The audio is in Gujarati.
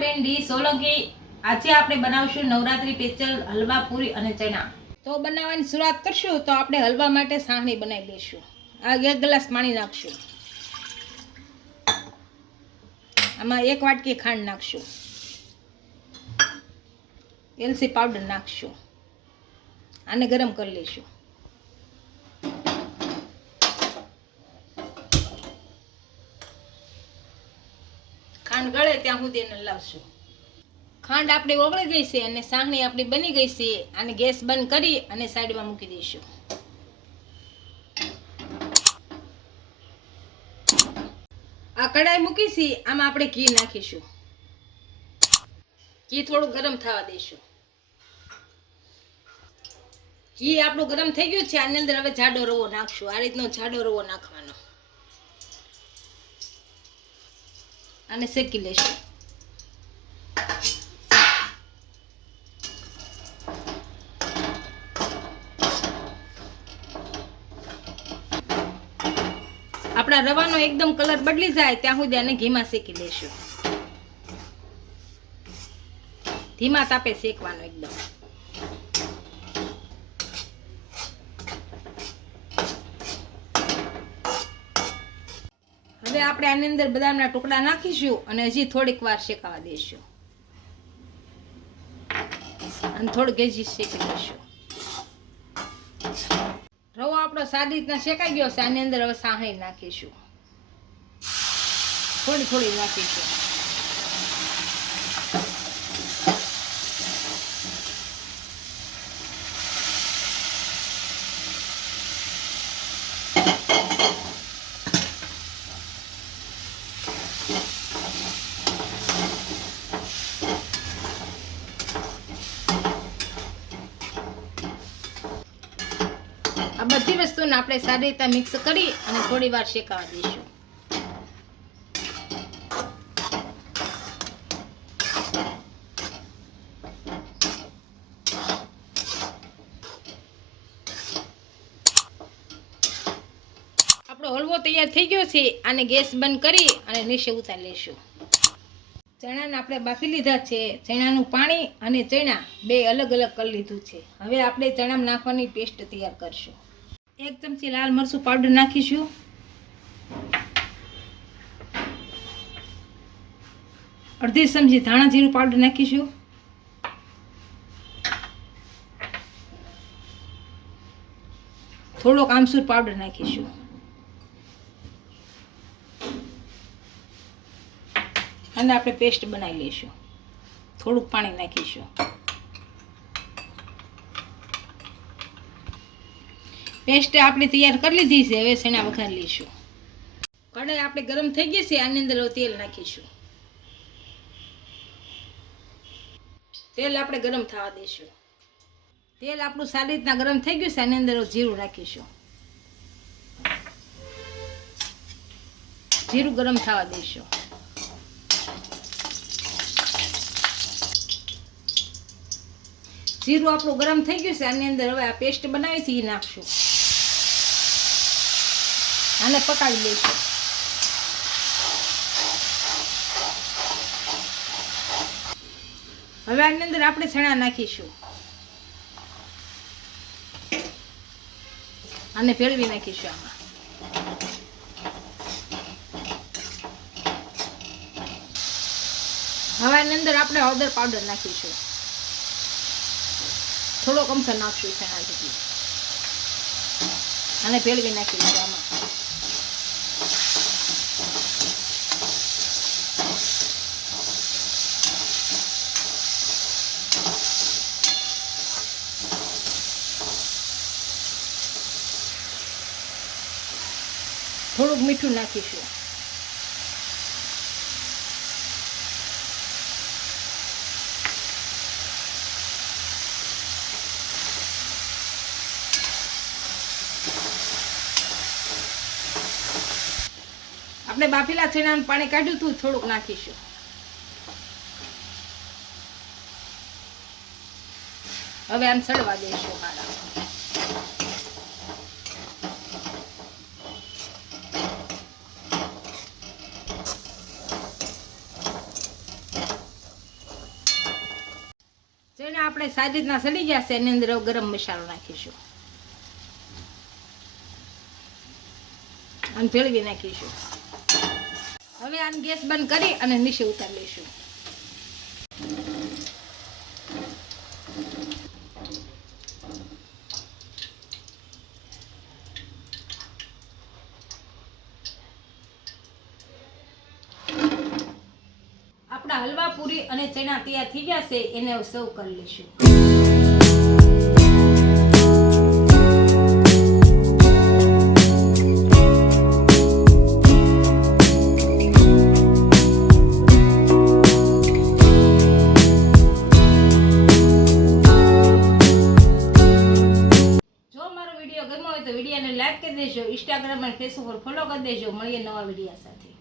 બેન ડી સોલંકી। આજે આપણે બનાવશું નવરાત્રી સ્પેશિયલ હલવા પૂરી અને ચણા। તો બનાવવાની શરૂઆત કરશું તો આપણે હલવા માટે સાહણી બનાવી લઈશું। આ 1 ગ્લાસ પાણી નાખશું, આમાં 1 વાટકી ખાંડ નાખશું, એલચી પાવડર નાખશું, આને ગરમ કરી લઈશું। ખાંડ ગળે ત્યાં સુધી એને લાવશું। ખાંડ આપણી ઓગળી ગઈ છે અને સાહણી આપણી બની ગઈ છે। આને ગેસ બંધ કરી અને સાઈડમાં મૂકી દઈશું। આ કઢાઈ મૂકી છે, આમાં આપણે ઘી નાખીશું। ઘી થોડું ગરમ થવા દઈશું। ઘી આપણું ગરમ થઈ ગયું છે, આની અંદર હવે જાડો રવો નાખશું। આ રીતનો જાડો રવો નાખવાનો, અને શેકી લેશું। આપણા રવાનો એકદમ કલર બદલી જાય ત્યાં સુધી આને ઘીમાં શેકી લેશું। ધીમા તાપે શેકવાનો એકદમ। હવે આપણે આની અંદર બદામના ટુકડા નાખીશું અને હજી થોડીક વાર શેકાવા દઈશું અને થોડુંક હજી શેકી લઈશું। રવો આપણો સારી રીતના શેકાઈ ગયો છે। આની અંદર હવે સાહણી નાખીશું, થોડી થોડી નાખીશું। આ બધી વસ્તુને આપણે સારી રીતે મિક્સ કરી અને થોડી વાર શેકાવા દઈશું। આપણો હલવો તૈયાર થઈ ગયો છે। આને ગેસ બંધ કરી અને નીચે ઉતારી લઈશું। ચણાને આપણે બાફી લીધા છે। ચણાનું પાણી અને ચણા બે અલગ અલગ કરી લીધું છે। હવે આપણે ચણામાં નાખવાની પેસ્ટ તૈયાર કરશું। 1 ચમચી લાલ મરચું પાવડર નાખીશું, અડધી ચમચી ધાણા જીરું પાવડર નાખીશું, થોડોક આમચૂર પાવડર નાખીશું, અને આપણે પેસ્ટ બનાવી લઈશું। થોડુંક પાણી નાખીશું। પેસ્ટ આપણે તૈયાર કરી લીધી છે। હવે ચણા વઘારી લઈશું। કઢાઈ આપણે ગરમ થઈ ગઈ છે, આની અંદર તેલ નાખીશું। તેલ આપણે ગરમ થવા દઈશું। તેલ આપણું સારી રીતના ગરમ થઈ ગયું છે, આની અંદર જીરું નાખીશું। જીરું ગરમ થવા દઈશું। જીરું આપણું ગરમ થઈ ગયું છે, આની અંદર હવે આ પેસ્ટ બનાવી છે એ નાખશું। આને પકાવી લઈશું। હવે આની અંદર આપણે ચણા નાખીશું, આને ભેળવી નાખીશું। આમાં હવે આની અંદર આપણે હળદર પાવડર નાખીશું, થોડો કમસર નાખશું ચણા જેટલી, અને ભેળવી નાખીશું। આમાં થોડુંક મીઠું નાખીશું। આપણે બાફેલા ચણાનું પાણી કાઢ્યું હતું, થોડુંક નાખીશું। હવે આમ સળવા દઈશું। આપણે સારી રીતના સડી જશે. એની અંદર ગરમ મસાલો નાખીશું અને ભેળવી નાખીશું. હવે આને ગેસ બંધ કરી અને નીચે ઉતારી લઈશું. આપણા હલવા પૂરી અને ચણા તૈયાર થઈ ગયા છે. એને સર્વ કરી લઈશું. વિડીયો ગમ્યો હોય તો વિડીયોને લાઈક કરી દેજો. ઇન્સ્ટાગ્રામ અને ફેસબુક પર ફોલો કરી દેજો. મળીએ નવા વિડીયો સાથે.